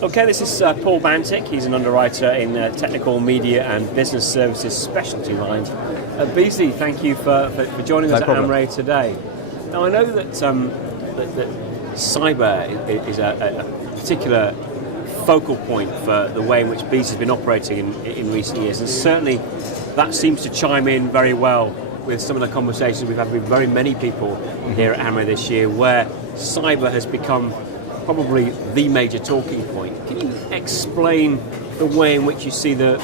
Okay, this is Paul Bantick. He's an underwriter in technical, media and business services specialty lines. Beazley, thank you for joining us at Amarae today. Now, I know that cyber is a particular focal point for the way in which Beazley has been operating in recent years, and certainly that seems to chime in very well with some of the conversations we've had with very many people here at Amarae this year, where cyber has become probably the major talking point. Can you explain the way in which you see the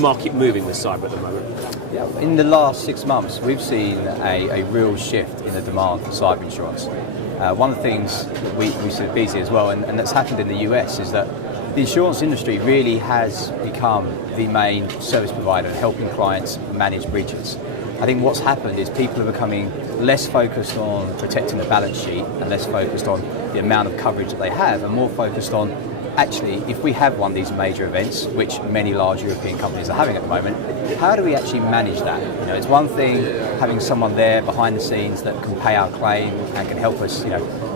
market moving with cyber at the moment? Yeah, in the last 6 months, we've seen a real shift in the demand for cyber insurance. One of the things we see at Beazley as well, and that's happened in the US, is that the insurance industry really has become the main service provider helping clients manage breaches. I think what's happened is people are becoming less focused on protecting the balance sheet and less focused on the amount of coverage that they have, and more focused on, actually, if we have one of these major events, which many large European companies are having at the moment, how do we actually manage that? You know, it's one thing having someone there behind the scenes that can pay our claim and can help us,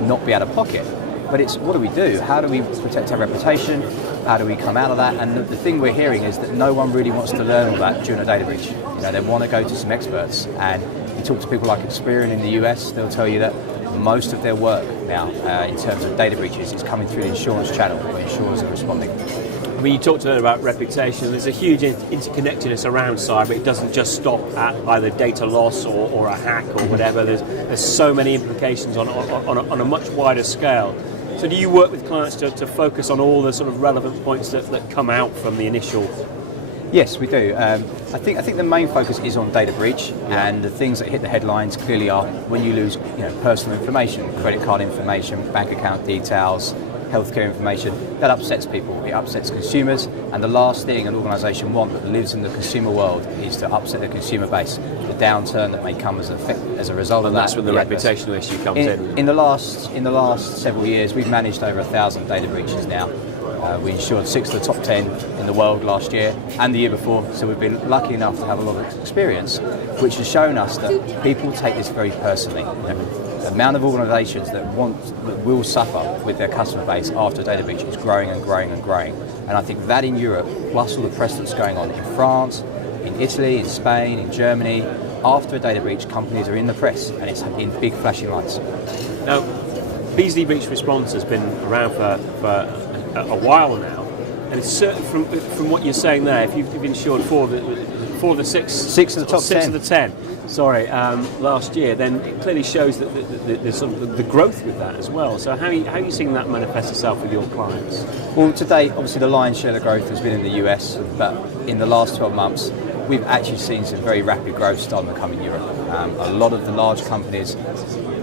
not be out of pocket. But it's, what do we do? How do we protect our reputation? How do we come out of that? And the thing we're hearing is that no one really wants to learn all that during a data breach. They want to go to some experts. And you talk to people like Experian in the US, they'll tell you that most of their work now, in terms of data breaches, is coming through the insurance channel, where insurers are responding. I mean, you talked earlier about reputation. There's a huge interconnectedness around cyber. It doesn't just stop at either data loss or a hack or whatever. There's so many implications on a much wider scale. So do you work with clients to focus on all the sort of relevant points that come out from the initial? Yes, we do. I think the main focus is on data breach, and the things that hit the headlines clearly are when you lose personal information, credit card information, bank account details, healthcare information. That upsets people, it upsets consumers, and the last thing an organisation wants that lives in the consumer world is to upset the consumer base. The downturn that may come as a result of that. That's when the reputational issue comes in. In the last several years, we've managed over 1,000 data breaches now. We insured 6 of the top 10 in the world last year and the year before, so we've been lucky enough to have a lot of experience, which has shown us that people take this very personally. The amount of organisations that will suffer with their customer base after a data breach is growing and growing and growing. And I think that in Europe, plus all the press that's going on in France, in Italy, in Spain, in Germany, after a data breach, companies are in the press and it's in big flashing lights. Now, Beazley Breach Response has been around for a while now, and it's certain from what you're saying there, if you've insured four of the six of the top 6 of the 10, last year, then it clearly shows that there's sort of the growth with that as well. So how are you seeing that manifest itself with your clients? Well, to date, obviously the lion's share of the growth has been in the US, but in the last 12 months, we've actually seen some very rapid growth starting to come in Europe. A lot of the large companies,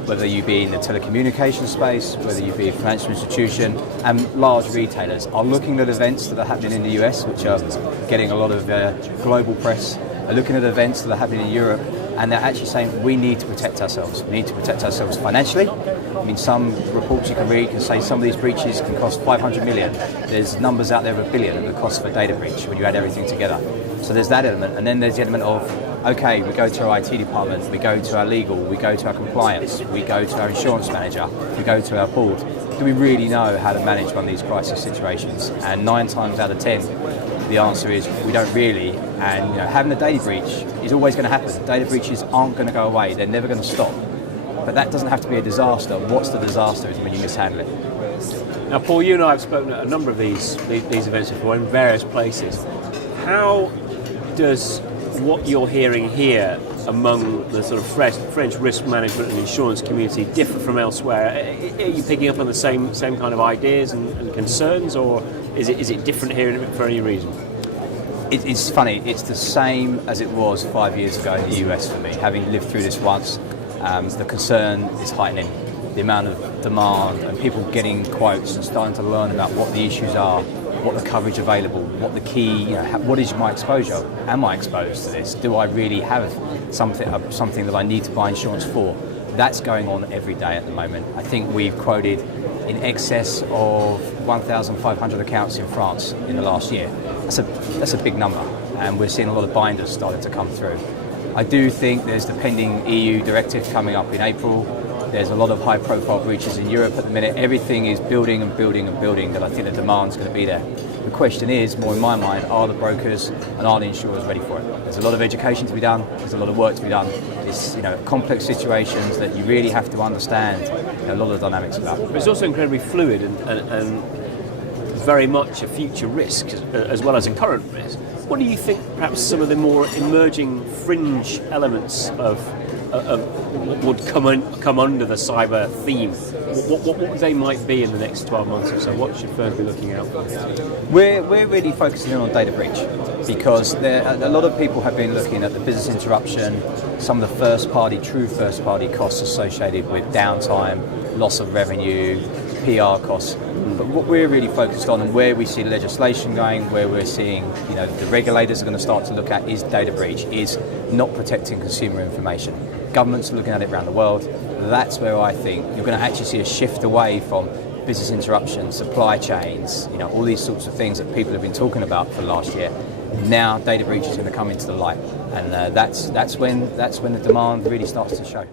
whether you be in the telecommunications space, whether you be a financial institution, and large retailers are looking at events that are happening in the US, which are getting a lot of global press, are looking at events that are happening in Europe, and they're actually saying we need to protect ourselves. We need to protect ourselves financially. I mean, some reports you can read can say some of these breaches can cost 500 million. There's numbers out there of $1 billion of the cost of a data breach when you add everything together. So there's that element, and then there's the element of, okay, we go to our IT department, we go to our legal, we go to our compliance, we go to our insurance manager, we go to our board. Do we really know how to manage one of these crisis situations? And 9 times out of 10, the answer is we don't really. And having a data breach is always going to happen. Data breaches aren't going to go away; they're never going to stop. But that doesn't have to be a disaster. What's the disaster is when you mishandle it. Now, Paul, you and I have spoken at a number of these events before in various places. How does what you're hearing here among the sort of French risk management and insurance community differ from elsewhere? Are you picking up on the same kind of ideas and concerns, or is it different here for any reason? It's funny, it's the same as it was 5 years ago in the US for me. Having lived through this once, the concern is heightening. The amount of demand and people getting quotes and starting to learn about what the issues are, what the coverage available, what the key, what is my exposure? Am I exposed to this? Do I really have something that I need to buy insurance for? That's going on every day at the moment. I think we've quoted in excess of 1,500 accounts in France in the last year. That's a big number, and we're seeing a lot of binders starting to come through. I do think there's the pending EU directive coming up in April, There's a lot of high-profile breaches in Europe at the minute. Everything is building and building and building, that I think the demand's going to be there. The question is, more in my mind, are the brokers and are the insurers ready for it? There's a lot of education to be done. There's a lot of work to be done. It's complex situations that you really have to understand a lot of the dynamics about. But it's also incredibly fluid and very much a future risk as well as a current risk. What do you think perhaps some of the more emerging fringe elements of what would come under the cyber theme? What they might be in the next 12 months or so? What should firms be looking out for? We're really focusing on data breach, because a lot of people have been looking at the business interruption, some of the true first party costs associated with downtime, loss of revenue, PR costs. But what we're really focused on, and where we see legislation going, where we're seeing the regulators are going to start to look at, is data breach, is not protecting consumer information. Governments are looking at it around the world. That's where I think you're going to actually see a shift away from business interruptions, supply chains, all these sorts of things that people have been talking about for last year. Now data breach is going to come into the light, and that's when the demand really starts to show.